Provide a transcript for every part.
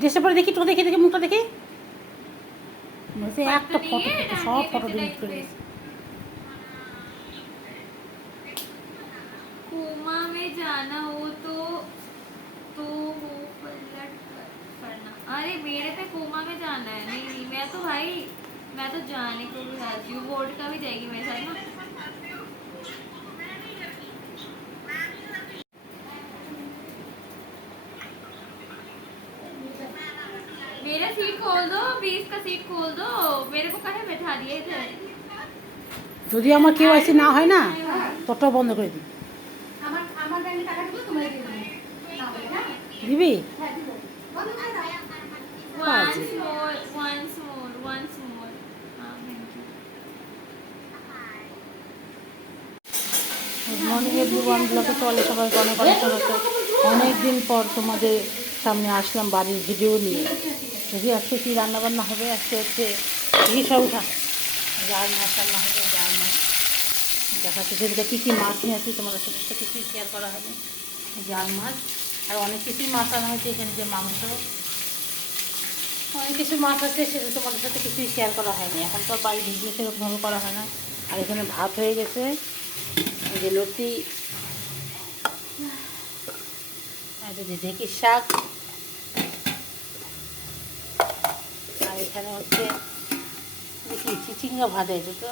ড্রেসের পরে দেখি তো, দেখি দেখি মুখটা দেখি। একটা ফটো, সব ফটো ডিলিট করে দিয়েছি। कोमा में जाना हो तो वो पलट करना। अरे मेरे पे कोमा में जाना है। नहीं नहीं, मैं तो भाई मैं तो जाने को भी राजी हूँ। बोर्ड का भी जाएगी मेरे साथ ना। मेरा सीट खोल दो, 20 का सीट खोल दो। मेरे को कहाँ बैठा दिए इधर। যদি আমার KYC না হয় না, তোরটাও বন্ধ করে দিবি। দিবি? Once more, once more, once more. हाँ, thank you. Good morning everyone, ব্লগে চলে সবাইকে অনেক অনেক স্বাগত। অনেক দিন পর তোমাদের সামনে আসলাম বাড়ির ভিডিও নিয়ে। যদি আজকে কী রান্নাবান্না হবে, আজকে হচ্ছে সব উঠা জাল মাছ রান্না হবে। জাল মাছ দেখাচ্ছি, সেদিকে কী কী মাছ নিয়ে আসছি তোমাদের সাথে তো কিছুই শেয়ার করা হয়নি। জাল মাছ আর অনেক কিছুই মাছ আনা হয়েছে। এখানে যে মাংস, অনেক কিছু মাছ আছে, সেটা তোমাদের সাথে কিছুই শেয়ার করা হয়নি। এখন তো বাড়ি ভিডিও সেরকমভাবে করা হয় না। আর এখানে ভাত হয়ে গেছে, এই যে লতি, যে ঢেঁকির শাক, আর এখানে হচ্ছে দেখি চিচিঙ্গা ভাজা। তো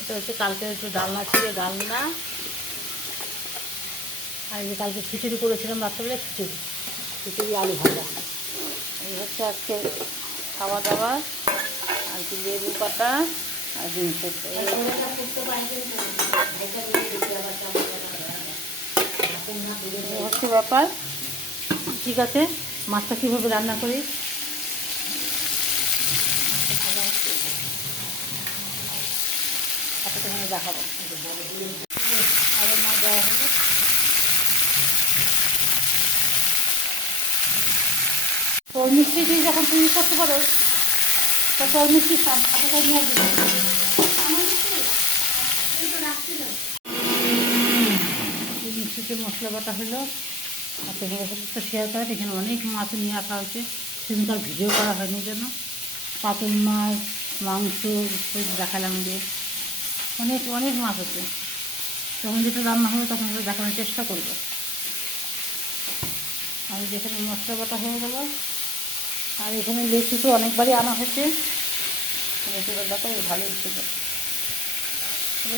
এটা হচ্ছে কালকে একটু ডালনা ছিল, ডালনা। আর এই যে কালকে খিচুড়ি করেছিলাম রাত্রেবেলা, খিচুড়ি আলু ভাজা। এই হচ্ছে আজকে খাওয়া দাওয়া। আর কি লেবু পাতা আর ডিম সেদ্ধ, এই হচ্ছে ব্যাপার। ঠিক আছে, মাছটা কীভাবে রান্না করি সেখানে দেখাবো। আরও মাছ দেওয়া হবে। তোর মিষ্টি দিয়ে যখন তুমি করতে পারো, তো তোর মিষ্টি সাথে নিয়ে আসবে। মিষ্টিতে মশলা বাটা হলো, আর তোমাদের সাথে তো শেয়ার করা। এখানে অনেক মাছ নিয়ে আসা হয়েছে, সেদিনকার ভিডিও করা হয়নি জন্য। পাতল মাছ, মাংস দেখালাম, যে অনেক অনেক মাছ আছে। তখন যেটা রান্না হবে তখন সেটা দেখানোর চেষ্টা করবো। আর যেখানে মশলা বাটা হয়ে গেল, আর এখানে লেচু তো অনেকবারই আনা হয়েছে। লেচুটা দেখো ভালোই ছিল,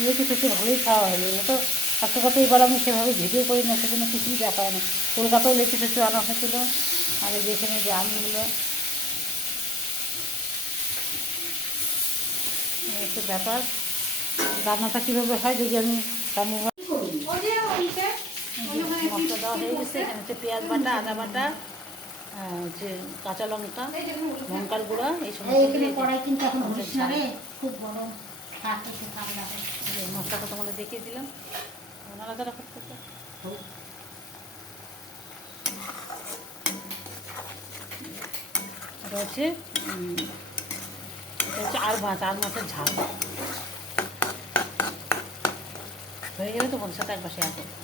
লেচু খেতে ভালোই খাওয়া হলো। এটা তো একটা কথা, এবার আমি সেভাবে ভিডিও করি না, সেজন্য কিছুই দেখা হয় না। কলকাতাও লেচু টেচু আনা হয়েছিল। আর যেখানে যে আমগুলো, একটু ব্যাপার। রান্নাটা কীভাবে হয় যদি আমি মশলা দেওয়া হয়ে গেছে। এখানে হচ্ছে পেঁয়াজ বাটা, আদা বাটা, হচ্ছে কাঁচা লঙ্কা, লঙ্কার গুঁড়া, এই সমস্ত মশলাটা তোমাদের দেখিয়ে দিলাম। আলাদা করতে এটা হচ্ছে আর মাছের ঝাল হয়ে গেলে তো বলছে একবার শেয়ার করবো।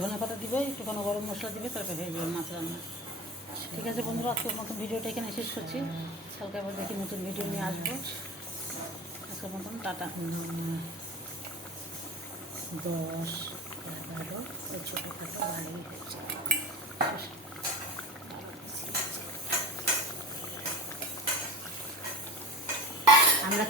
ধনে পাতা দিবে, একটুখানি গরম মশলা দিবে, তারপরে হয়ে যাবে মাছ রান্না। ঠিক আছে বন্ধুরা, আজকের মতন ভিডিওটা এখানে শেষ করছি। কালকে আবার দেখি নতুন ভিডিও নিয়ে আসবো। আজকের মতন টাটা। 10, 11 ওই ছোটোখাটো ভালোই হয়েছে। আমরা